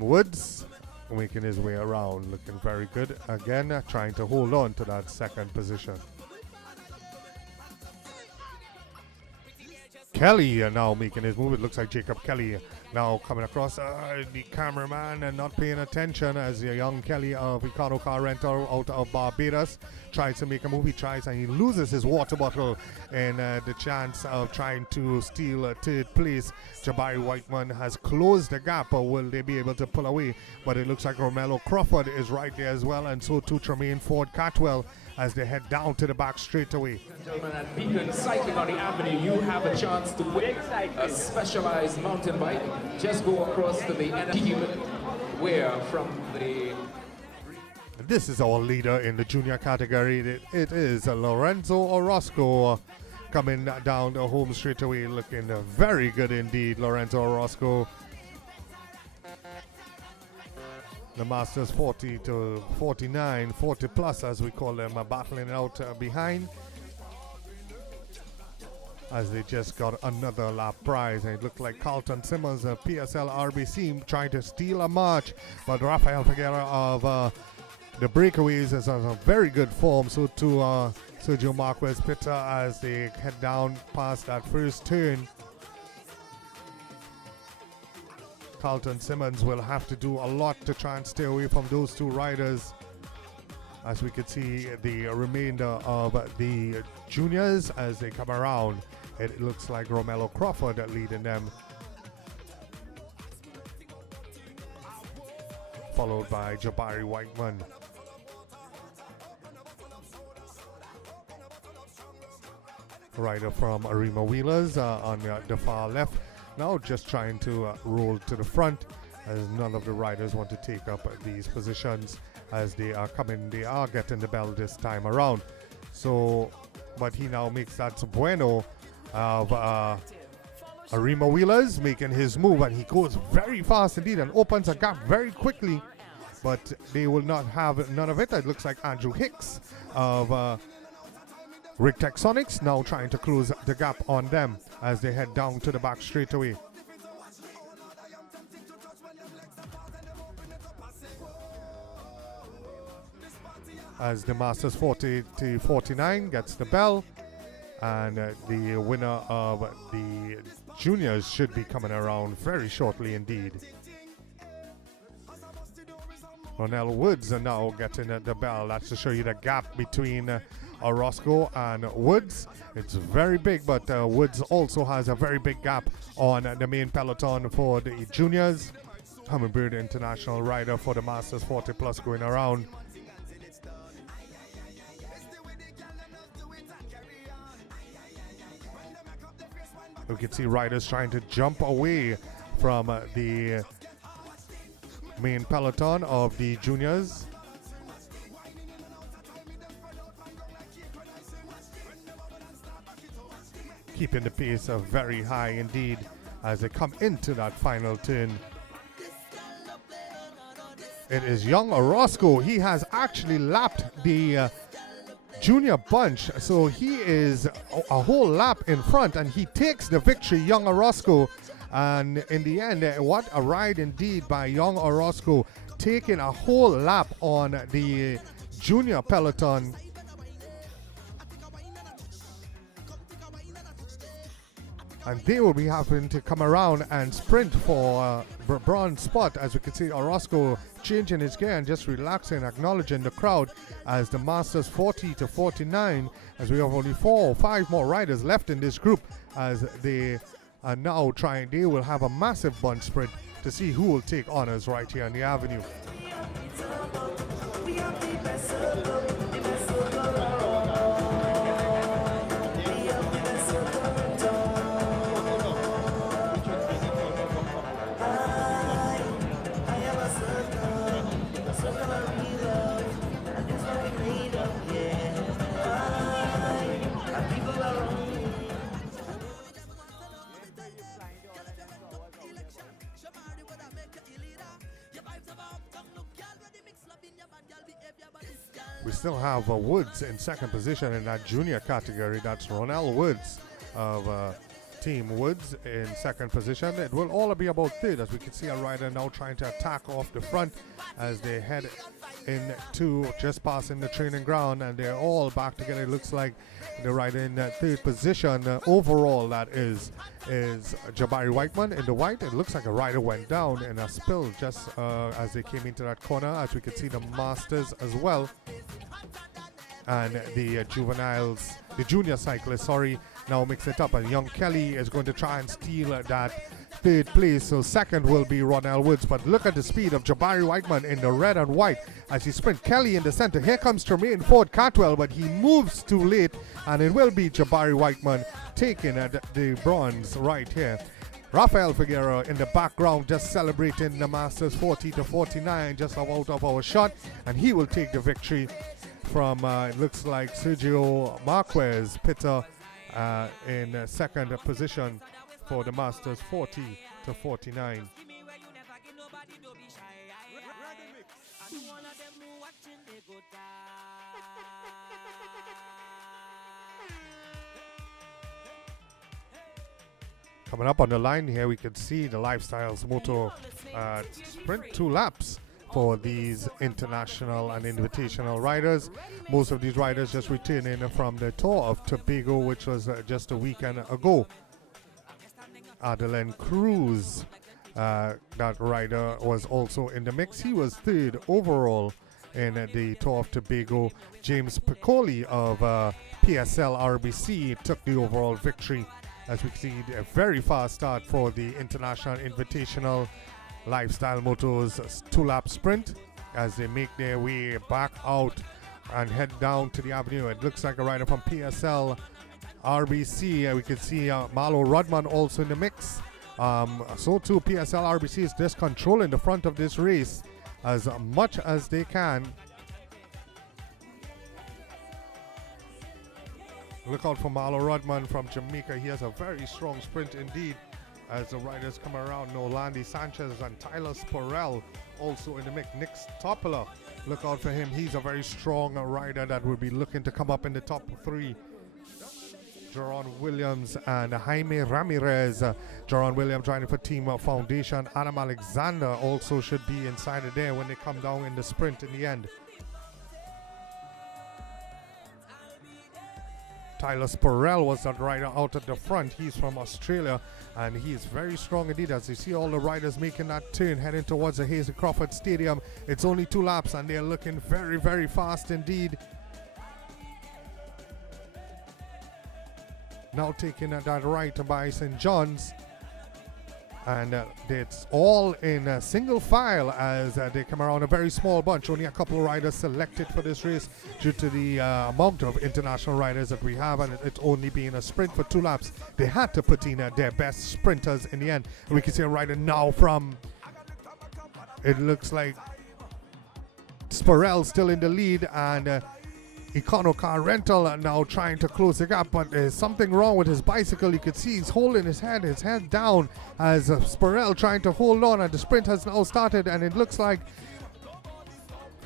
Tremaine Woods making his way around, looking very good. Again, trying to hold on to that second position. Kelly now making his move. It looks like Jacob Kelly now coming across the cameraman and not paying attention as a young Kelly of Ricardo Car Rental out of Barbados tries to make a move. He tries and he loses his water bottle in the chance of trying to steal third place. Jabari Whiteman has closed the gap. Will they be able to pull away? But it looks like Romello Crawford is right there as well, and so too Tremaine Ford Catwell as they head down to the back straight away. Gentlemen, at Beacon Cycling on the Avenue, you have a chance to win a specialized mountain bike. Just go across to the team where from the... This is our leader in the junior category. It is Lorenzo Orozco coming down the home straight away, looking very good indeed. Lorenzo Orozco. The Masters 40 to 49, 40 plus as we call them, are battling out behind as they just got another lap prize. And it looked like Carlton Simmons, PSL RBC, trying to steal a march, but Rafael Figueroa of the Breakaways is in a very good form. So too Sergio Marquez Pitter as they head down past that first turn. Carlton Simmons will have to do a lot to try and stay away from those two riders. As we can see the remainder of the juniors as they come around, it looks like Romello Crawford leading them, followed by Jabari Whiteman. Rider from Arima Wheelers on the far left. Now just trying to roll to the front as none of the riders want to take up these positions as they are coming. They are getting the bell this time around. So, but he now makes that bueno of Arima Wheelers making his move, and he goes very fast indeed and opens a gap very quickly. But they will not have none of it. It looks like Andrew Hicks of Rig Texonics now trying to close the gap on them as they head down to the back straight away. As the Masters 40 to 49 gets the bell, and the winner of the juniors should be coming around very shortly indeed. Ronell Woods are now getting the bell. That's to show you the gap between Orozco and Woods. It's very big, but Woods also has a very big gap on the main peloton for the juniors. Hummingbird International rider for the Masters 40 plus going around. We can see riders trying to jump away from the main peloton of the juniors. Keeping the pace very high indeed as they come into that final turn. It is young Orozco. He has actually lapped the junior bunch, so he is a whole lap in front and he takes the victory, young Orozco. And in the end, what a ride indeed by young Orozco, taking a whole lap on the junior peloton. And they will be having to come around and sprint for a bronze spot. As we can see, Orozco changing his gear and just relaxing, acknowledging the crowd as the Masters 40 to 49, as we have only 4 or 5 more riders left in this group, as they are now trying. They will have a massive bunch sprint to see who will take honors right here on the avenue. We still have Woods in second position in that junior category. That's Ronell Woods of Team Woods in second position. It will all be about third, as we can see a rider now trying to attack off the front as they head into just passing the training ground, and they're all back together. It looks like the rider in third position overall, that is Jabari Whiteman in the white. It looks like a rider went down in a spill just as they came into that corner, as we can see the Masters as well, and the junior cyclist, now mix it up, and Young Kelly is going to try and steal that third place. So second will be Ronell Woods, but look at the speed of Jabari Whiteman in the red and white as he sprint. Kelly in the center. Here comes Tremaine Ford Cartwell, but he moves too late, and it will be Jabari Whiteman taking the bronze right here. Rafael Figueroa in the background just celebrating the Masters 40-49, just out of our shot, and he will take the victory from it looks like Sergio Marquez Pitter in second position for the Masters 40-49. Coming up on the line here, we can see the Lifestyles Moto sprint 2 laps for these international and invitational riders. Most of these riders just returning from the Tour of Tobago, which was just a weekend ago. Adeline Cruz, that rider was also in the mix. He was third overall in the Tour of Tobago. James Piccoli of PSL RBC took the overall victory, as we see a very fast start for the International Invitational Lifestyle Motors 2-lap sprint as they make their way back out and head down to the avenue. It looks like a rider from PSL RBC. We can see Marlo Rodman also in the mix. So too PSL RBC is just controlling the front of this race as much as they can. Look out for Marlo Rodman from Jamaica. He has a very strong sprint indeed as the riders come around. Nolandi Sanchez and Tyler Sporrell also in the mix. Nick Stoppler, look out for him. He's a very strong rider that will be looking to come up in the top 3. Jaron Williams and Jaime Ramirez. Jaron Williams joining for Team Foundation. Adam Alexander also should be inside of there when they come down in the sprint in the end. Tyler Sporrell was that rider out at the front. He's from Australia, and he is very strong indeed. As you see all the riders making that turn, heading towards the Hazel Crawford Stadium. It's only 2 laps, and they're looking very, very fast indeed. Now taking that right by St. John's. And it's all in single file as they come around, a very small bunch. Only a couple of riders selected for this race due to the amount of international riders that we have, and it only being a sprint for 2 laps. They had to put in their best sprinters in the end. And we can see a rider now from, it looks like Sporrell still in the lead, and Econo Car Rental now trying to close the gap, but there's something wrong with his bicycle. You can see he's holding his head down as Sporrell trying to hold on, and the sprint has now started, and it looks like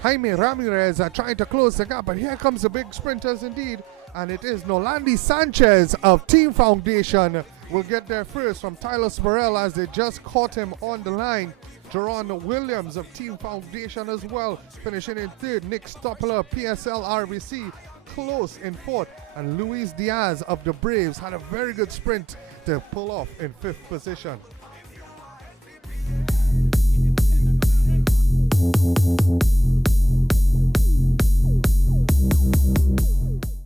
Jaime Ramirez are trying to close the gap, but here comes the big sprinters indeed, and it is Nolandi Sanchez of Team Foundation will get there first from Tyler Sporrell as they just caught him on the line. Jaron Williams of Team Foundation as well, finishing in third. Nick Stoppler, PSL RBC, close in fourth. And Luis Diaz of the Braves had a very good sprint to pull off in 5th position.